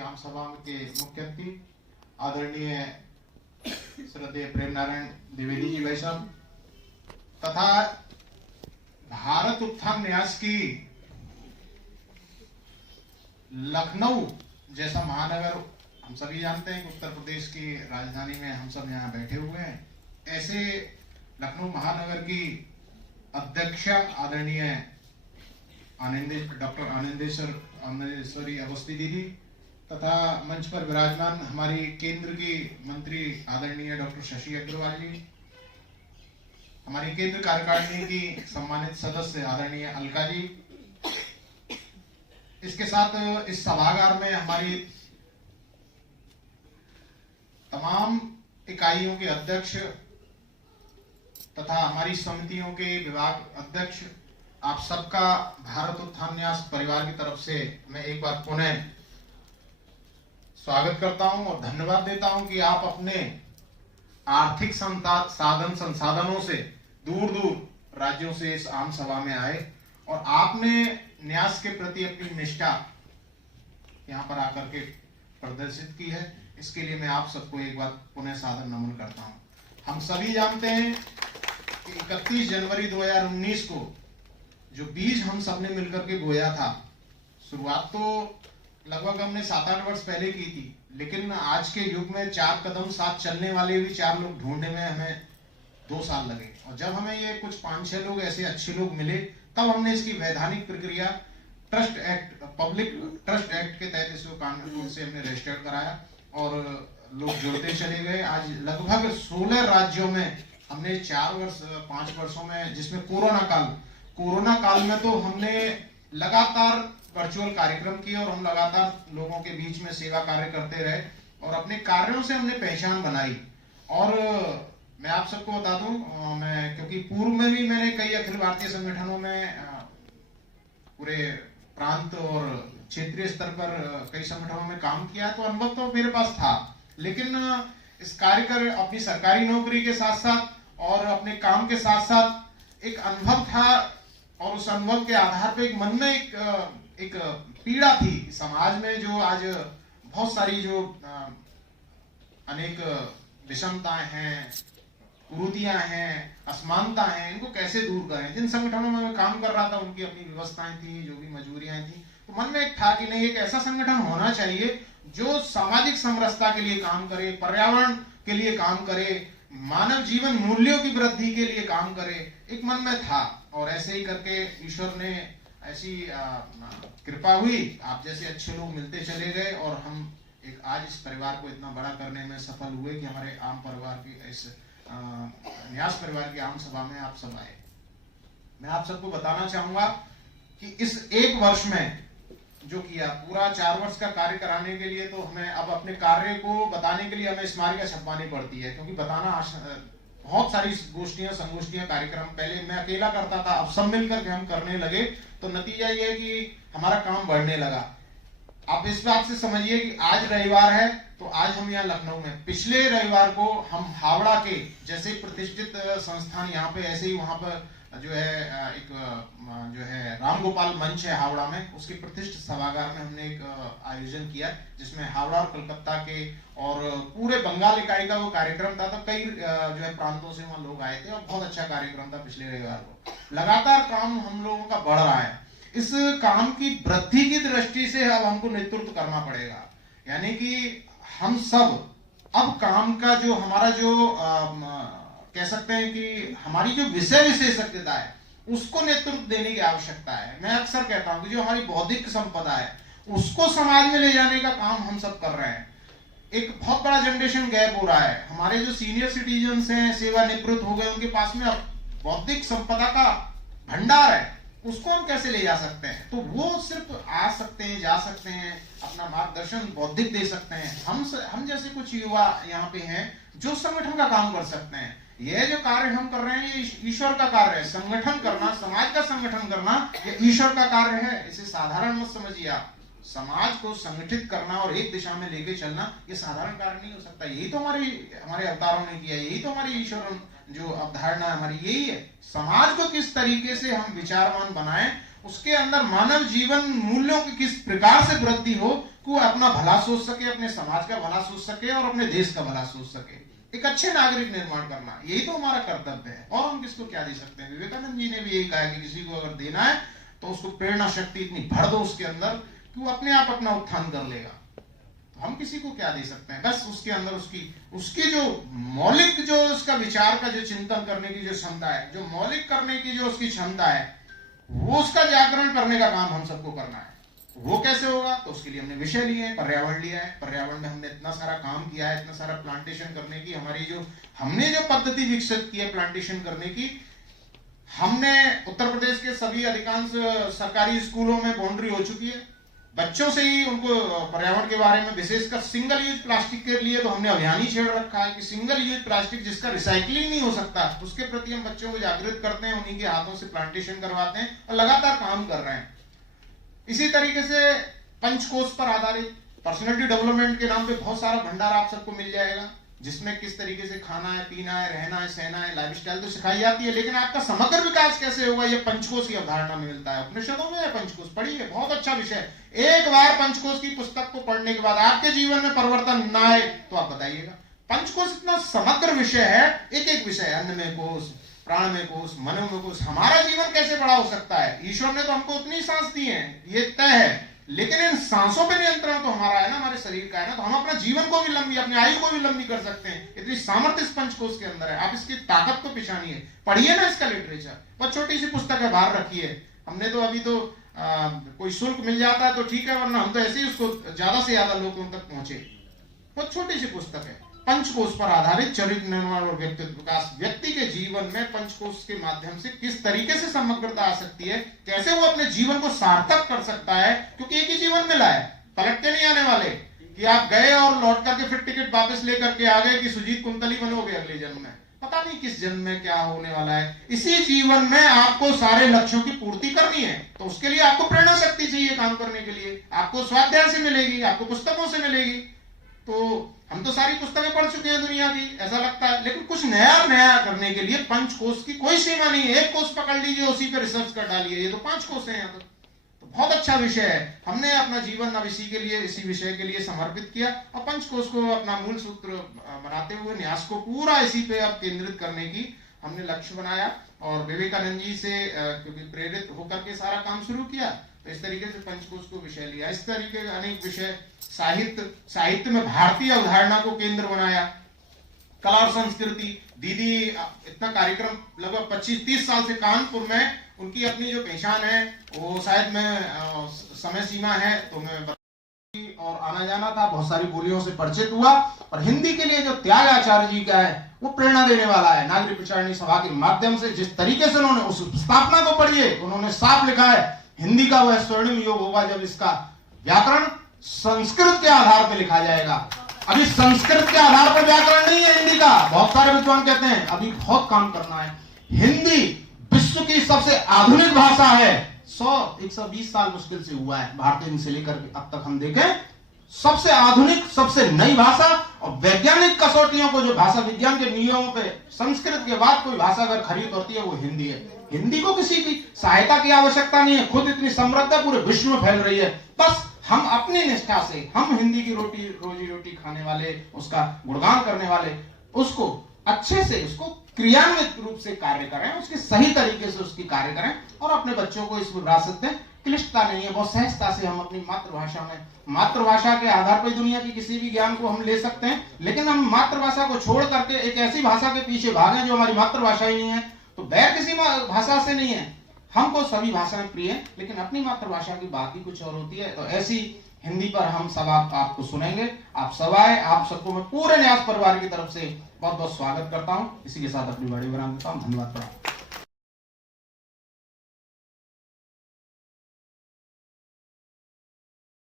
की आम सभा के मुख्य अतिथि आदरणीय श्रद्धेय प्रेम नारायण द्विवेदी जी भाई साहब तथा भारत उत्थान न्यास की लखनऊ जैसा महानगर, हम सभी जानते हैं कि उत्तर प्रदेश की राजधानी में हम सब यहाँ बैठे हुए हैं, ऐसे लखनऊ महानगर की अध्यक्षा आदरणीय डॉक्टर आनंदेश्वरी अवस्थी दीदी तथा मंच पर विराजमान हमारी केंद्र की मंत्री आदरणीय डॉक्टर शशि अग्रवाल जी, हमारी केंद्र कार्यकारिणी की सम्मानित सदस्य आदरणीय अलका जी, इसके साथ इस सभागार में हमारी तमाम इकाइयों के अध्यक्ष तथा हमारी समितियों के विभाग अध्यक्ष, आप सबका भारत उत्थान न्यास परिवार की तरफ से मैं एक बार पुनः स्वागत करता हूं और धन्यवाद देता हूं कि आप अपने आर्थिक साधन संसाधनों से दूर दूर राज्यों से इस आम सभा में आए और आपने न्यास के प्रति अपनी निष्ठा यहां पर आकर के प्रदर्शित की है। इसके लिए मैं आप सबको एक बार पुनः सादर नमन करता हूं। हम सभी जानते हैं कि 31 जनवरी 2019 को जो बीज हम सबने मिलकर के बोया था, शुरुआत तो लगभग हमने 7-8 वर्ष पहले की थी, लेकिन आज के युग में 4 कदम साथ चलने वाले भी 4 लोग ढूंढने में हमें 2 साल लगे और जब हमें ये कुछ 5-6 लोग ऐसे अच्छे लोग मिले तब हमने इसकी वैधानिक प्रक्रिया trust act, public trust act के तहत इसको कानून से हमने रजिस्टर्ड कराया और लोग जुड़ते चले गए। आज लगभग 16 राज्यों में हमने 5 वर्षों में, जिसमें कोरोना काल में तो हमने लगातार वर्चुअल कार्यक्रम किए और हम लगातार लोगों के बीच में सेवा कार्य करते रहे और अपने कार्यों से हमने पहचान बनाई। और मैं आप सबको बता दूं, मैं क्योंकि पूर्व में भी मैंने कई अखिल भारतीय संगठनों में पूरे प्रांत और क्षेत्रीय स्तर पर कई संगठनों में काम किया, तो अनुभव तो मेरे पास था, लेकिन इस कार्य अपनी सरकारी नौकरी के साथ साथ और अपने काम के साथ साथ एक अनुभव था और उस अनुभव के आधार पर एक मन में एक पीड़ा थी समाज में, जो आज बहुत सारी जो अनेक विषमताएं हैं, कुरीतियां हैं, असमानता हैं, इनको कैसे दूर करें। जिन संगठनों में मैं काम कर रहा था उनकी अपनी व्यवस्थाएं थी, जो भी मजबूरियां थी, तो मन में एक था कि नहीं, एक ऐसा संगठन होना चाहिए जो सामाजिक समरसता के लिए काम करे, पर्यावरण के लिए काम करे, मानव जीवन मूल्यों की वृद्धि के लिए काम करे, एक मन में था। और ऐसे ही करके ईश्वर ने ऐसी कृपा हुई, आप जैसे अच्छे लोग मिलते चले गए और हम एक आज इस परिवार को इतना बड़ा करने में सफल हुए कि हमारे आम परिवार की इस न्यास परिवार की आम सभा में आप सब आए। मैं आप सबको बताना चाहूंगा कि इस 1 वर्ष में जो किया, पूरा 4 वर्ष का कार्य कराने के लिए तो हमें अब अपने कार्य को बताने के लिए हमें स्मारिका छपवानी पड़ती है, क्योंकि बताना बहुत सारी गोष्ठियां, संगोष्ठियां, कार्यक्रम पहले मैं अकेला करता था, अब सब मिलकर के हम करने लगे, तो नतीजा ये है कि हमारा काम बढ़ने लगा। आप इस बात से समझिए कि आज रविवार है तो आज हम यहाँ लखनऊ में, पिछले रविवार को हम हावड़ा के जैसे प्रतिष्ठित संस्थान यहाँ पे, ऐसे ही वहां पर जो है एक जो है राम गोपाल मंच है हावड़ा में, उसके प्रतिष्ठित सभागार में हमने एक आयोजन किया जिसमें हावड़ा और कलकत्ता के और पूरे बंगाल इकाई का वो कार्यक्रम था। तो कई जो है प्रांतों से वहां लोग आए थे और बहुत अच्छा कार्यक्रम था पिछले रविवार को। लगातार काम हम लोगों का बढ़ रहा है। इस काम की वृद्धि की दृष्टि से अब हमको नेतृत्व करना पड़ेगा, यानी कि हम सब अब काम का जो हमारा जो कह सकते हैं कि हमारी जो विषय विशेषज्ञता है उसको नेतृत्व देने की आवश्यकता है। मैं अक्सर कहता हूं कि जो हमारी बौद्धिक संपदा है उसको समाज में ले जाने का काम हम सब कर रहे हैं। एक बहुत बड़ा जनरेशन गैप हो रहा है। हमारे जो सीनियर सिटीजन्स हैं, सेवानिवृत्त हो गए, उनके पास में बौद्धिक संपदा का भंडार है, उसको हम कैसे ले जा सकते हैं? तो वो सिर्फ आ सकते हैं, जा सकते हैं, अपना मार्गदर्शन बौद्धिक दे सकते हैं। हम जैसे कुछ युवा यहाँ पे हैं जो संगठन का काम कर सकते हैं। ये जो कार्य हम कर रहे हैं ये ईश्वर का कार्य है। संगठन करना, समाज का संगठन करना, ये ईश्वर का कार्य है। इसे साधारण मत समझिए आप। समाज को संगठित करना और एक दिशा में लेके चलना ये साधारण कार्य नहीं हो सकता। यही तो हमारे अवतारों ने किया, यही तो हमारे ईश्वर जो अवधारणा हमारी यही है, समाज को किस तरीके से हम विचारवान बनाएं, उसके अंदर मानव जीवन मूल्यों की किस प्रकार से वृद्धि हो कि वो अपना भला सोच सके, अपने समाज का भला सोच सके और अपने देश का भला सोच सके। एक अच्छे नागरिक निर्माण करना, यही तो हमारा कर्तव्य है। और हम किसको क्या दे सकते हैं? विवेकानंद जी ने भी यही कहा कि किसी को अगर देना है तो उसको प्रेरणा शक्ति इतनी भर दो उसके अंदर कि वो अपने आप अपना उत्थान कर लेगा। तो हम किसी को क्या दे सकते हैं? बस उसके अंदर उसकी जो मौलिक, जो उसका विचार का जो चिंतन करने की जो क्षमता है, जो मौलिक करने की जो उसकी क्षमता है, वो उसका जागरण करने का काम हम सबको करना है। वो कैसे होगा? तो उसके लिए हमने विषय लिए हैं, पर्यावरण लिया है। पर्यावरण में हमने इतना सारा काम किया है, इतना सारा प्लांटेशन करने की, हमने जो पद्धति विकसित की है प्लांटेशन करने की, हमने उत्तर प्रदेश के सभी अधिकांश सरकारी स्कूलों में बाउंड्री हो चुकी है। बच्चों से ही उनको पर्यावरण के बारे में, विशेषकर सिंगल यूज प्लास्टिक के लिए तो हमने अभियान ही छेड़ रखा है कि सिंगल यूज प्लास्टिक जिसका रिसाइकलिंग नहीं हो सकता, उसके प्रति हम बच्चों को जागृत करते हैं, उन्हीं के हाथों से प्लांटेशन करवाते हैं और लगातार काम कर रहे हैं। इसी तरीके से पंचकोश पर आधारित पर्सनालिटी डेवलपमेंट के नाम पे बहुत सारा भंडार आप सबको मिल जाएगा, जिसमें किस तरीके से खाना है, पीना है, रहना है, सहना है, लाइफस्टाइल तो सिखाई जाती है, लेकिन आपका समग्र विकास कैसे होगा ये पंचकोश की अवधारणा में मिलता है। उपनिषदों में है पंचकोश, पढ़िए, बहुत अच्छा विषय। एक बार पंचकोश की पुस्तक को पढ़ने के बाद आपके जीवन में परिवर्तन न आए तो आप बताइएगा। पंचकोश इतना समग्र विषय है, एक एक विषय, अन्न में कोश, प्राण में कोश, मनो में कोश, हमारा जीवन कैसे बड़ा हो सकता है। ईश्वर ने तो हमको उतनी सांस दी है, ये तय है, लेकिन इन सांसों पे नियंत्रण तो हमारा है ना, हमारे शरीर का है ना, तो हम अपना जीवन को भी लंबी, अपनी आयु को भी लंबी कर सकते हैं। इतनी सामर्थ्य इस पंचकोश के अंदर है। आप इसकी ताकत को पहचानिए, पढ़िए ना इसका लिटरेचर। बहुत छोटी सी पुस्तक है, बाहर रखिए। हमने तो अभी तो कोई शुल्क मिल जाता है तो ठीक है, वरना हम तो ऐसे ही उसको ज्यादा से ज्यादा लोगों तक पहुंचे। बहुत छोटी सी पुस्तक है, पंचकोश पर आधारित चरित्र निर्माण और व्यक्तित्व विकास। व्यक्ति के जीवन में पंचकोश के माध्यम से किस तरीके से समग्रता आ सकती है, कैसे वो अपने जीवन को सार्थक कर सकता है, क्योंकि एक ही जीवन मिला है, पलट के नहीं आने वाले कि आप गए और लौट करके फिर टिकट वापस लेकर के आ गए कि सुजीत कुंतली बनोगे अगले जन्म में। पता नहीं किस जन्म में क्या होने वाला है। इसी जीवन में आपको सारे लक्ष्यों की पूर्ति करनी है, तो उसके लिए आपको प्रेरणा शक्ति चाहिए काम करने के लिए। आपको स्वाध्याय से मिलेगी, आपको पुस्तकों से मिलेगी। तो हम तो सारी पुस्तकें पढ़ चुके हैं दुनिया की, ऐसा लगता है, लेकिन कुछ नया नया करने के लिए पंचकोश की कोई सीमा नहीं है। एक कोश पकड़ लीजिए, उसी पे रिसर्च कर डालिए, ये तो 5 कोश हैं यहाँ तो बहुत अच्छा विषय है। हमने अपना जीवन अब इसी के लिए, इसी विषय के लिए समर्पित किया और पंचकोश को अपना मूल सूत्र बनाते हुए न्यास को पूरा इसी पे अब केंद्रित करने की हमने लक्ष्य बनाया और विवेकानंद जी से प्रेरित होकर के सारा काम शुरू किया। तो इस तरीके से पंचकोश को विषय लिया। इस तरीके के अनेक विषय, साहित्य में भारतीय अवधारणा को केंद्र बनाया, कला और संस्कृति। दीदी इतना कार्यक्रम लगभग 25-30 साल से कानपुर में, उनकी अपनी जो पहचान है वो शायद मैं समय सीमा है तो मैं और आना जाना था, बहुत सारी बोलियों से परिचित हुआ। और हिंदी के लिए जो त्याग आचार्य जी का है वो प्रेरणा देने वाला है। नागरिक प्रचारणी सभा के माध्यम से जिस तरीके से उन्होंने उस स्थापना को पढ़िए, उन्होंने साफ लिखा है हिंदी का वह स्वर्णिम युग होगा जब इसका व्याकरण संस्कृत के आधार पर लिखा जाएगा। अभी संस्कृत के आधार पर व्याकरण नहीं है हिंदी का। बहुत सारे विद्वान कहते हैं अभी बहुत काम करना है। हिंदी विश्व की सबसे आधुनिक भाषा है। 100-120 साल मुश्किल से हुआ है भारतीय से लेकर अब तक हम देखें, सबसे आधुनिक, सबसे नई भाषा। और वैज्ञानिक कसौटियों को, जो भाषा विज्ञान के नियमों पे संस्कृत के बाद कोई भाषा अगर खरीद होती है वो हिंदी है। हिंदी को किसी की सहायता की आवश्यकता नहीं है, खुद इतनी समृद्ध है, पूरे विश्व में फैल रही है। बस हम अपनी निष्ठा से, हम हिंदी की रोजी रोटी खाने वाले, उसका गुणगान करने वाले, उसको अच्छे से, उसको क्रियान्वित रूप से कार्य करें, उसके सही तरीके से उसकी कार्य करें और अपने बच्चों को इस विरासत में, क्लिष्टता नहीं है, बहुत सहजता से हम अपनी मातृभाषा में, मातृभाषा के आधार पर दुनिया की किसी भी ज्ञान को हम ले सकते हैं। लेकिन हम मातृभाषा को छोड़ करके एक ऐसी भाषा के पीछे भागें जो हमारी मातृभाषा ही नहीं है, तो बैर किसी भाषा से नहीं है। हमको सभी भाषाएं प्रिय है, लेकिन अपनी मातृभाषा की बात ही कुछ और होती है। तो ऐसी हिंदी पर हम सब आपको सुनेंगे। आप सब आए, आप सबको मैं पूरे न्यास परिवार की तरफ से बहुत बहुत स्वागत करता हूं। इसी के साथ अपनी बड़ी विराम देता हूं। धन्यवाद।